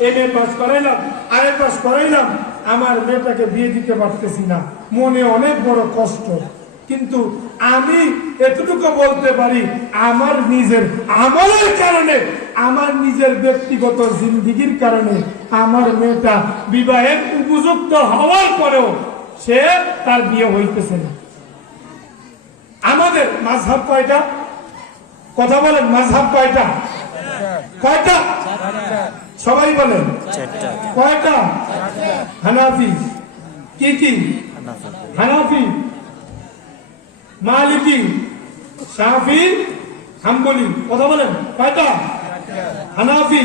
M A pass করাইলাম আর এ pass করাইলাম, আমার মেয়েটাকে বিয়ে দিতে পারতেছি না। মনে অনেক বড় কষ্ট। কিন্তু আমি এতটুকু বলতে পারি, আমার নিজের আমলের কারণে, আমার নিজের ব্যক্তিগত জিন্দিগির কারণে আমার মেয়েটা বিবাহের উপযুক্ত হওয়ার পরেও সে তার বিয়ে হইতেছে না। আমাদের মাঝহাব কয়টা? কথা বলেন, মাঝহাব কয়টা? কয়টা? সবাই বলেন। কয়টা? হানাফি। কি কি? হানাফি। মালিকি। শাফি। হাম্বলি। কথা বলেন। কয়টা? হানাফি।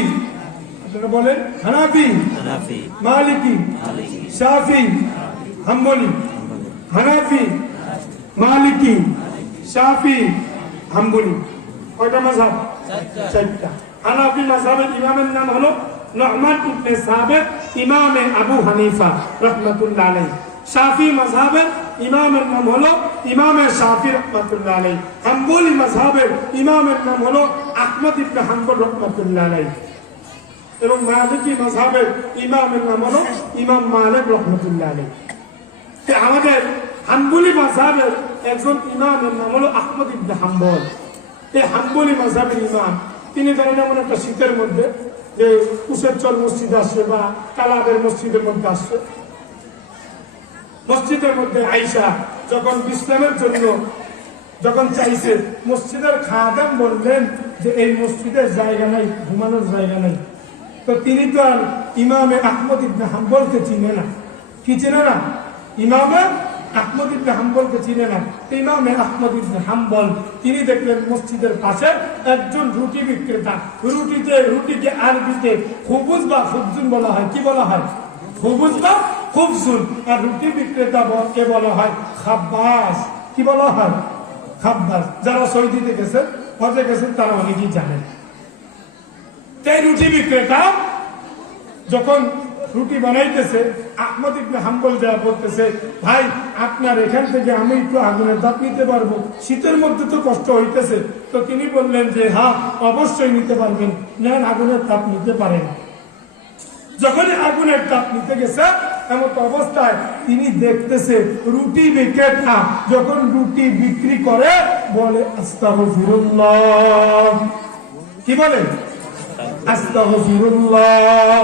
আপনারা বলেন। হানাফি। মালিকি। শাফি। হাম্বলি। হানাফি। মালিকি। শাফি। হাম্বলি। কয়টা মাযহাব চারটা। হানাফি মাযহাবের ইমামের নাম হলো নহমান ইবনে সাবিত ইমামে আবু হানিফা রাহমাতুল্লাহ আলাইহি শাফি মাযহাবের ইমামের নাম হলো ইমামে শাফি রাহমাতুল্লাহ আলাইহি হাম্বলি মাযহাবের ইমামের নাম হলো আহমদ ইবনে হাম্বল রাহমাতুল্লাহ এবং মালিকি মাযহাবের ইমামের নাম হলো ইমাম মালিক রহমতুল্লাহ আলাইহি তো আমাদের হাম্বলি মাযহাবের একজন ইমামের নাম হলো আহমদ ইবনে হাম্বল। এই হাম্বলি মাযহাবের ইমাম। তিনি ধরেন এমন একটা শীতের মধ্যে যে কুশেরচর মসজিদ আসছে বা কালাবের মসজিদের মধ্যে আসছে মসজিদের মধ্যে আইসা যখন বিশ্রামের জন্য যখন চাইছে, মসজিদের খাদাম বললেন যে এই মসজিদের জায়গা নাই, ঘুমানোর জায়গা নাই। তো তিনি তো আর ইমামে আহমদ ইবনে হাম্বলকে চিনে না। কি চিনে না? ইমামে আহমদ ইবনে হাম্বলকে চিনে না তো ইমামে আহমদ ইবনে হাম্বল, তিনি দেখলেন মসজিদের পাশে একজন রুটি বিক্রেতা। রুটিতে, রুটিকে আরবিতে খুবুজ বা খুবজুন বলা হয়। কি বলা হয়? খুবুজ বা খুবজুন। আর রুটি বিক্রেতা কে বলা হয়? খাব্বাস। কি বলা হয়? খাব্বাস। যারা সৌদিতে গেছেন, হজে গেছেন, তারা অনেকেই জানেন। তাই রুটি বিক্রেতা যখন রুটি বানাইতেছে, আহমদ ইবনে হাম্বল যা বলতেছে, ভাই, আপনার এখান থেকে আমি একটু আগুনের তাপ নিতে পারব, শীতের মধ্যে তো কষ্ট হইতেছে। তো তিনি বললেন যে হ্যাঁ অবশ্যই নিতে পারবেন, নেন আগুনের তাপ নিতে পারেন। যখনই আগুনের তাপ নিতে গেছে এমন অবস্থায় তিনি দেখতেছে রুটি বিক্রেতা যখন রুটি বিক্রি করে, বলে, আস্তাগফিরুল্লাহ। কি বলে? আস্তাগফিরুল্লাহ।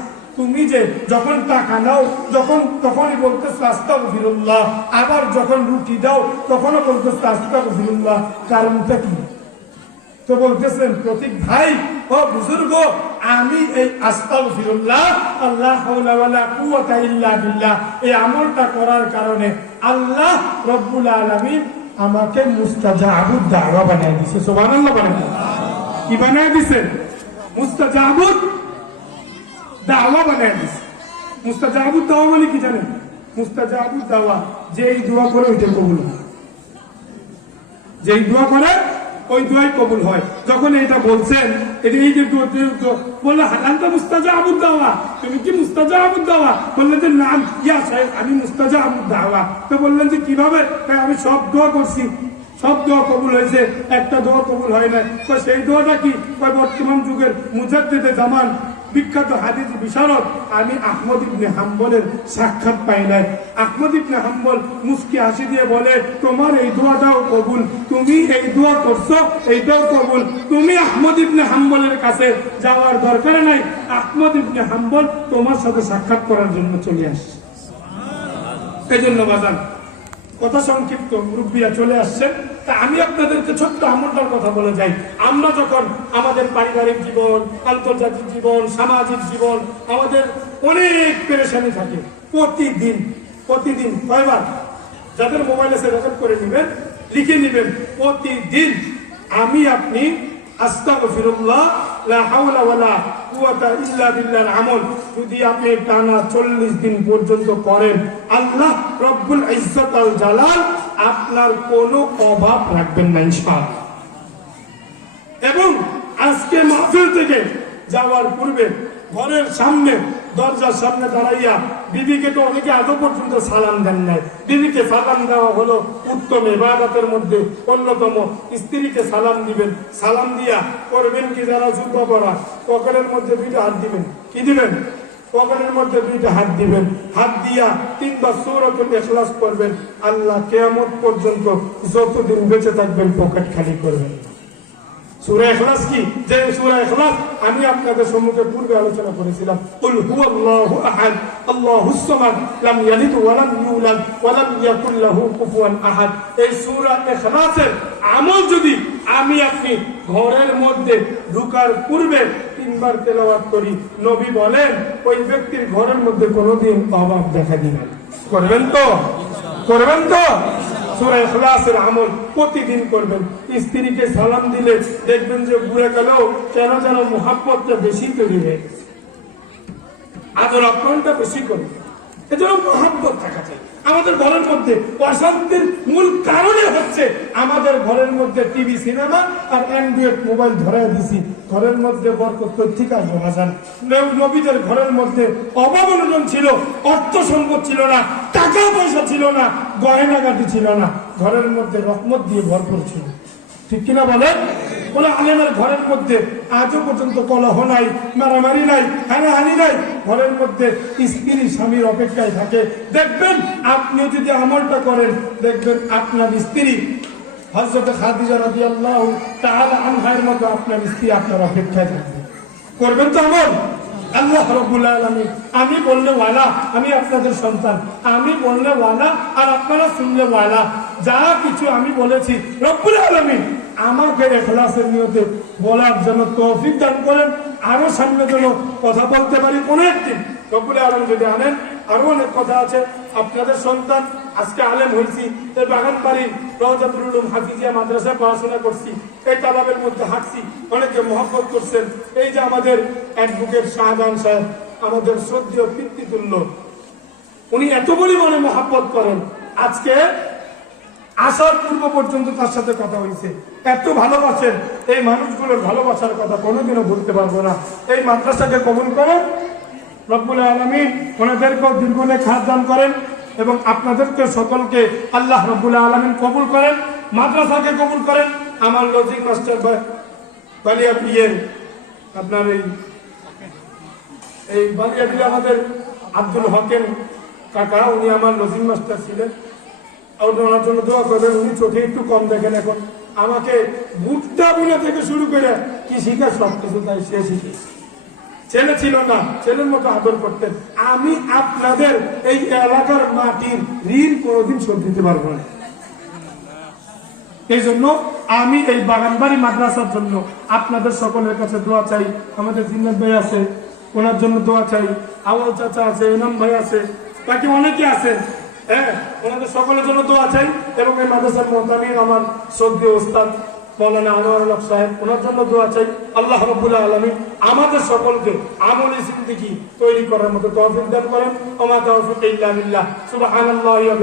তুমি যে যখন টাকা নাও, যখন তখনই বলতেছো আস্তাগফিরুল্লাহ। আবার যখন রুটি দাও, তখনও বলতেছো আস্তাগফিরুল্লাহ। কারণটা কি? তো বলতেছেন, প্রতীক ভাই, ও বুজুর্গ, আমি এই আস্তাগফিরুল্লাহ, আল্লাহ এই আমলটা করার কারণে আল্লাহ রব্বুল আলামিন আমাকে মুস্তাজাবুদ দাওয়া বানায় দিয়েছে। সুবহানাল্লাহ বলেন। কি বানায় দিয়েছে মুস্তাজাবুদ দাওয়া বানায় দিয়েছে মুস্তাজাবুদ দাওয়া মানে কি জানেন? মুস্তাজাবুদ দাওয়া যে এই দোয়া করে ওইটা কবুল হয়। যেই দোয়া করে ওই দোয়াই কবুল হয়। যখন এটা বলছেন এটা এই যে বলল হালান্ত মুস্তাজা আবুদ দাওয়া। তুমি কি মুস্তাজা আবুদ দাওয়া? যে ইয়া সাহেব আমি মুস্তাজা আবুদ দাওয়া। তো বললেন যে কীভাবে? কয়, আমি সব দোয়া করছি। সব দোয়া কবুল হয়েছে একটা দোয়া কবুল হয় না তো সেই দোয়াটা কি? বর্তমান যুগের মুজাদ্দেদে জামান বিখ্যাত হাদিস বিশারদ, আমি আহমদ ইবনে হাম্বলের সাক্ষাৎ পাই নাই। আহমদ ইবনে হাম্বল মুস্কি হাসি দিয়ে বলে, তোমার এই দোয়াটাও কবুল, তুমি এই দোয়া করছ, এইটাও কবুল। তুমি আহমদ ইবনে হাম্বলের কাছে যাওয়ার দরকার নাই। আহমদ ইবনে হাম্বল তোমার সাথে সাক্ষাৎ করার জন্য চলে আসছে। এই জন্য বাজান কথা সংক্ষিপ্ত, মুরব্বীরা চলে আসছেন। তা আমি আপনাদেরকে ছোট্ট আমলটার কথা বলে যাই। আমরা যখন আমাদের পারিবারিক জীবন, আন্তর্জাতিক জীবন, সামাজিক জীবন, আমাদের অনেক পেরেশানি থাকে। প্রতিদিন প্রতিদিন কয়বার? যাদের মোবাইলে সে রেকর্ড করে নেবেন, লিখে নেবেন, প্রতিদিন আমি, আপনি, আস্তাগফিরুল্লাহ টানা 40 দিন পর্যন্ত করেন, আল্লাহ আপনার কোনো অভাব রাখবেন না, ইনশাআল্লাহ। এবং আজকে মাহফিল থেকে যাওয়ার পূর্বে ঘরের সামনে, দরজার সামনে দাঁড়াইয়া বিবিকে তো অনেকে আদৌ পর্যন্ত সালাম দেন নাই। বিবিকে সালাম দেওয়া হলো উত্তম এবাদতের মধ্যে। অন্যতম স্ত্রীকে সালাম দিবেন। সালাম দিয়া করবেন কি যারা যুদ্ধ করা পকেটের মধ্যে দুইটা হাত দিবেন। কি দিবেন? পকেটের মধ্যে দুইটা হাত দিবেন। হাত দিয়া তিনবার সৌরতুল এখলাস করবেন আল্লাহ কেয়ামত পর্যন্ত যতদিন বেঁচে থাকবেন পকেট খালি করবেন। আমি আমল যদি আমি আপনি ঘরের মধ্যে ঢুকার পূর্বে তিনবার তেলাওয়াত করি, নবী বলেন, ওই ব্যক্তির ঘরের মধ্যে কোনোদিন অভাব দেখা দিবে করবেন তো? করবেন তো? সূরা ইখলাসের আমল প্রতিদিন করবেন। স্ত্রীকে সালাম দিলে দেখবেন যে ঘুরে গেলেও কেন যেন মোহাব্বতটা বেশি তৈরি হয়ে গেছে। আদর আক্রমণটা বেশি করবে। এজন্য মহাব্বত থাকা চাই। আমাদের ঘরের মধ্যে অশান্তির মূল কারণে হচ্ছে আমাদের ঘরের মধ্যে টিভি, সিনেমা আর অ্যান্ড্রয়েড মোবাইল ধরে দিছি। ঘরের মধ্যে বরকত আসবে ভাষান নবীদের ঘরের মধ্যে অভাব অনুজন ছিল, অর্থ সম্পদ ছিল না, টাকা পয়সা ছিল না, গয়নাগাটি ছিল না। ঘরের মধ্যে রহমত দিয়ে ভরপুর ছিল। ঠিক কিনা বলেন? বলে আলেমের ঘরের মধ্যে আজও পর্যন্ত কলহ নাই, মারামারি নাই, হানাহানি নাই। ঘরের মধ্যে স্ত্রী স্বামীর অপেক্ষায় থাকে। দেখবেন আপনিও যদি আমলটা করেন, দেখবেন আপনার স্ত্রী হজরত খাদিজা রাদিয়াল্লাহু তাআলা আনহার মতো আপনার স্ত্রী আপনার অপেক্ষায় থাকবে। করবেন তো আমল? আল্লাহ রব্বুল আলামিন, আমি বললে ওয়ালা, আমি আপনাদের সন্তান। আমি বললে ওয়ালা আর আপনারা শুনলে ওয়ালা। যা কিছু আমি বলেছি, রব্বুল আলামিন। আমাকে এখলাসের নিয়তে বলার জন্য তৌফিক দান করেন, আরও সামনে যেন কথা বলতে পারি কোনো একদিন রব্বুল আলম যদি আনেন, আরও অনেক কথা আছে। আপনাদের সন্তান, আজকে আলেম হয়েছি এই বাগান বাড়ি রহজাতুল উলুম হাফিজিয়া মাদ্রাসায় পড়াশোনা করছি, এই তালাবের মধ্যে হাঁটছি, অনেকে মহব্বত করছেন। এই যে আমাদের অ্যাডভোকেট শাহজাহান সাহেব, আমাদের শ্রদ্ধেয় পিতৃতুল্য, উনি এত পরিমাণে মহাব্বত করেন। আজকে আসার পূর্ব পর্যন্ত তার সাথে কথা হয়েছে। এত ভালোবাসেন, এই মানুষগুলোর ভালোবাসার কথা কোনোদিনও বলতে পারব না। এই মাদ্রাসাকে কবুল করেন, রব্বুল আলমিন ওনাদেরকেও দীর্ঘনে খাত দান করেন এবং আপনাদেরকে সকলকে আল্লাহ রব্বুল আলমিন কবুল করেন, মাদ্রাসাকে কবুল করেন। আমার লজিক মাস্টার বালিয়া পিয়ের আপনার এই এই বালিয়া আমাদের আব্দুল হকেন কাকা, উনি আমার লজিক মাস্টার ছিলেন। ওনার জন্য দোয়া করবেন, উনি চোখে একটু কম দেখেন এখন। আমাকে ভুট্টা বুনা থেকে শুরু করে কি শিখা সব কিছু তাই সে শিখেছে ছেলে ছিল না, ছেলের মতো আদর করতেন। আমি আপনাদের এই এলাকার মাটির ঋণ কোনোদিন শোধ দিতে পারব না। এই জন্য আমি এই বাগানবাড়ি মাদ্রাসার জন্য আপনাদের সকলের কাছে দোয়া চাই। আমাদের জিন্নাত ভাই আছে, ওনার জন্য দোয়া চাই। আওয়াল চাচা আছে, এনাম ভাই আছে, বাকি অনেকে আছেন। হ্যাঁ ওনাদের সকলের জন্য দোয়া চাই এবং এই মাদ্রাসার মোহতামিন আমার সৌদি ওস্তাদ মৌলানা আনোয়ার হক সাহেব, ওনার জন্য দোয়া চাই। আল্লাহ রবুল্লাহ আলমী আমাদের সকলকে আমলি সিন্দিগি তৈরি করার মতো তহফিক দান করেন। আমার তহফিক ইল্লাহ বিল্লাহ। আনন্দ ওয়া আর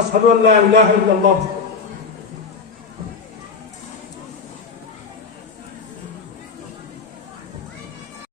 আশহাদু আল্লা ইলাহা ইল্লাল্লাহ।